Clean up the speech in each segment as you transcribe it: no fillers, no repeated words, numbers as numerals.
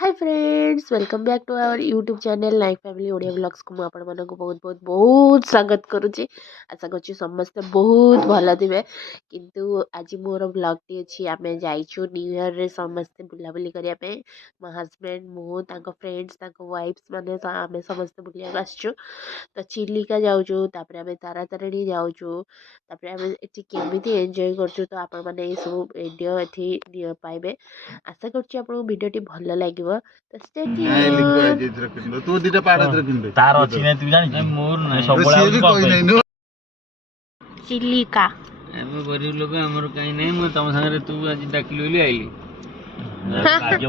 Hi friends welcome back to our YouTube channel life family Odia vlogs को आपण मानक बहुत बहुत बहुत स्वागत करुच्ची। आशा कर समस्ते बहुत भल थे किंतु आज मोर व्लॉग टी अच्छी आम जाइछु न्यू ईयर रे समस्ते बुलाबुली करने मो हजबैंड मु फ्रेंड्स वाइफ्स माने आम समस्ते बुलिया आसछु। तो चिलिका जाऊँ आम तारा तारिणी जाऊँ आम ये केमी एंजॉय करछु। तो आपण मैंने ये सब वीडियो ये पाइबे। आशा कर भिडियो भल लगे तो स्टे ट्यून्ड। तू दिटा पाड़े किनबे तार अछि नै तू जानि मोर नै सबला चिलिका एमे गरीब लोग हमर काई नै म तम संगे तू आज डाकिलु ବୋଲି आइली भाग्य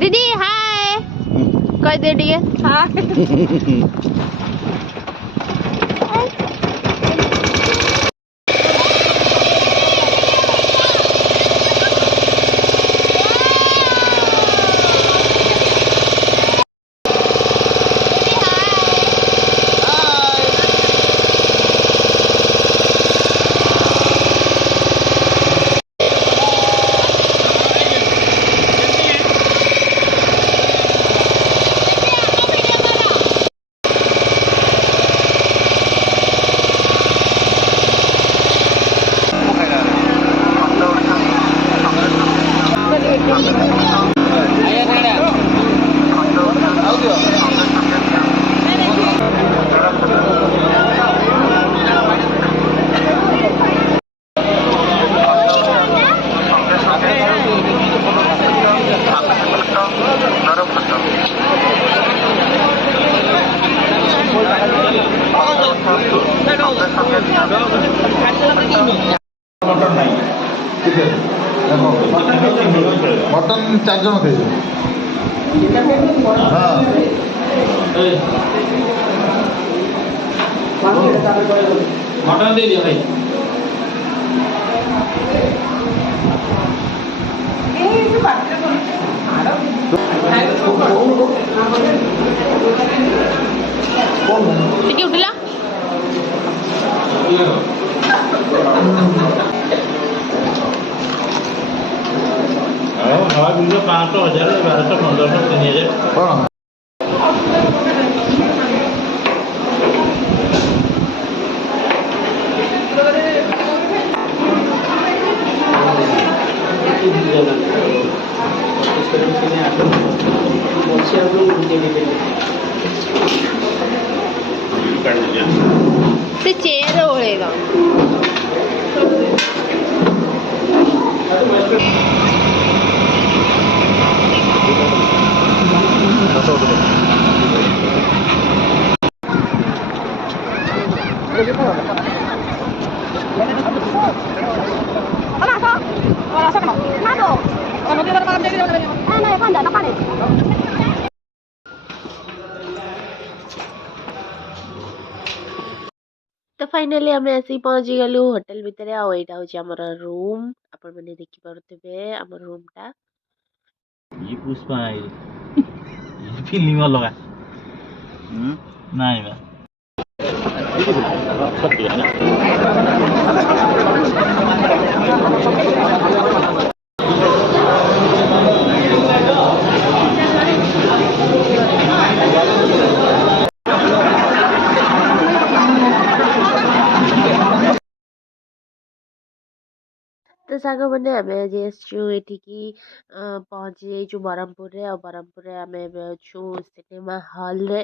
दीदी हाय कह दे दिए हाय। मटन 4 जन खाइबे। हां मटन दे दियो भाई टिकी उठला हवा बिल 500 1000 1200 1500 3000 कोन से चेयर ओळेगा तो फाइनली आम आसिक पहुँची गलु होटल भितर आईटा हूँ रूम आपण मैंने देखी पारे आम रूम टा ये पुष्पा आई फीलिंग अलगा नाइ बा तो साग मैंने आम आज एठिकी पहुँची जाइए ब्रह्मपुर रे ब्रह्मपुर आम अच्छु सिनेमा हॉल रे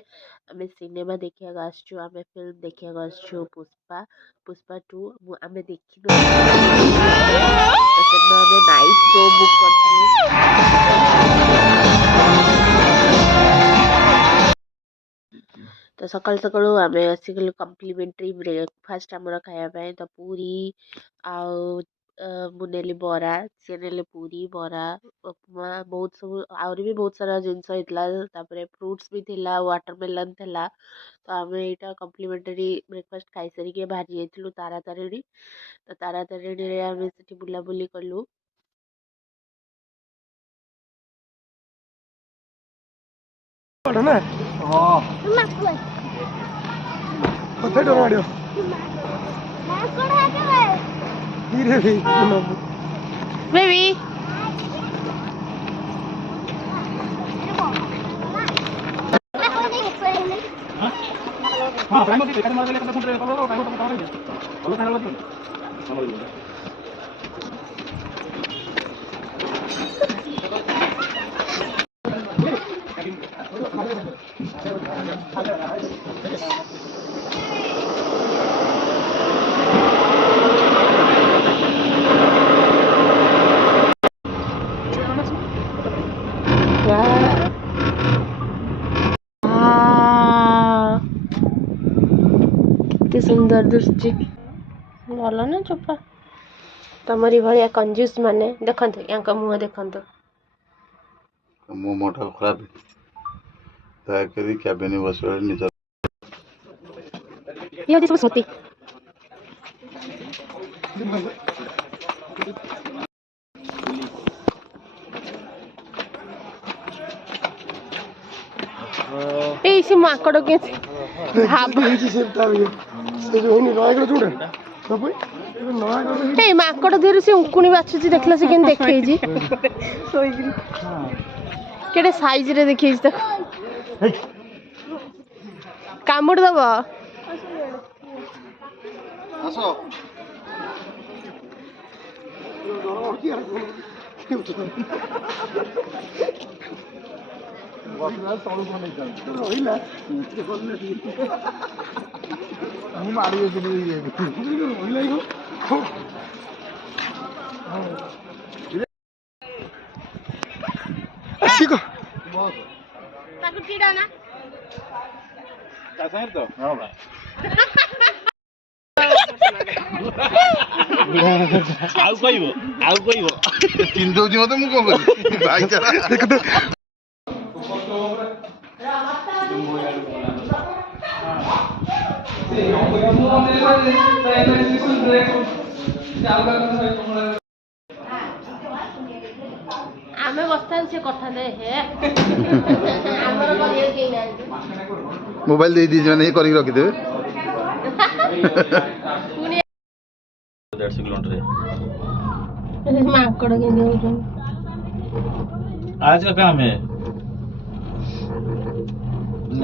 आम सिनेमा देखा आसचु आम फिल्म देखा आसचु पुष्पा पुष्पा 2 आम देखी नाइट शो बुक कर तो सकाल सकाल आम आसिक कम्प्लीमेंटरी ब्रेकफास्ट आमर खायापी तो पूरी आउ मुनेली बरा सी ने पूरी बरा उपमा बहुत सब आहरी भी बहुत सारा जिनस होता फ्रुट्स भी थिला वाटरमेलन थिला। तो आम यहाँ कम्प्लीमेंटरी ब्रेकफास्ट खाई सारिक बाहरी जाइलु तारा तारिणी। तो तारा तारिणी आम से बुलाबुली कलु। বেবি କେତେ ସୁନ୍ଦର ଦିଶୁଛି ଭଲ ନା ଚୋପା ତମରି ଭଳିଆ କଞ୍ଜୁସ ମାନେ ଦେଖନ୍ତୁ ୟାଙ୍କ ମୁହଁ ଦେଖନ୍ତୁ ମୋ ମୋଟା ଖରାପ ଦୟାକରି କ୍ୟାବିନ ବସିବାରେ ନିଜ ଇଏ ହଉଛି ସବୁ ସ୍ମୃତି ଏଇ ସେ ମାଙ୍କଡ କେ ଏଇ ମାଙ୍କଡ ଦେହରୁ ସେ ଉକୁଣି ବାଛୁଛି ଦେଖିଲା ସେ କେମିତି ଦେଖେଇଛି କେତେ ସାଇଜ ରେ ଦେଖେଇଛି ତାକୁ କାମୁଡି ଦବ ତାକୁ ଚିଡା ନା ଆଉ କହିବ ଚିହ୍ନି ଦଉଛି ମତେ ମୁଁ କଣ କରିବି ଭାଇଚାରା ଆମେ ବସ୍ତା ସେ କଥା ଦେ ହେ ଆମର କରିବାକୁ କେହି ନାହାନ୍ତି ମୋବାଇଲ ଦେଇ ଦେଇଛି ମାନେ କରିକି ରଖିଦେବେ ପୁଣି 150 किलोमीटर ମାଙ୍କଡ କେମିତି ହଉଛନ୍ତି आज का काम है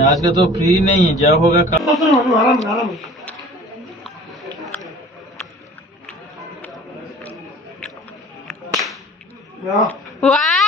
आज का तो फ्री नहीं है जब होगा काम वाओ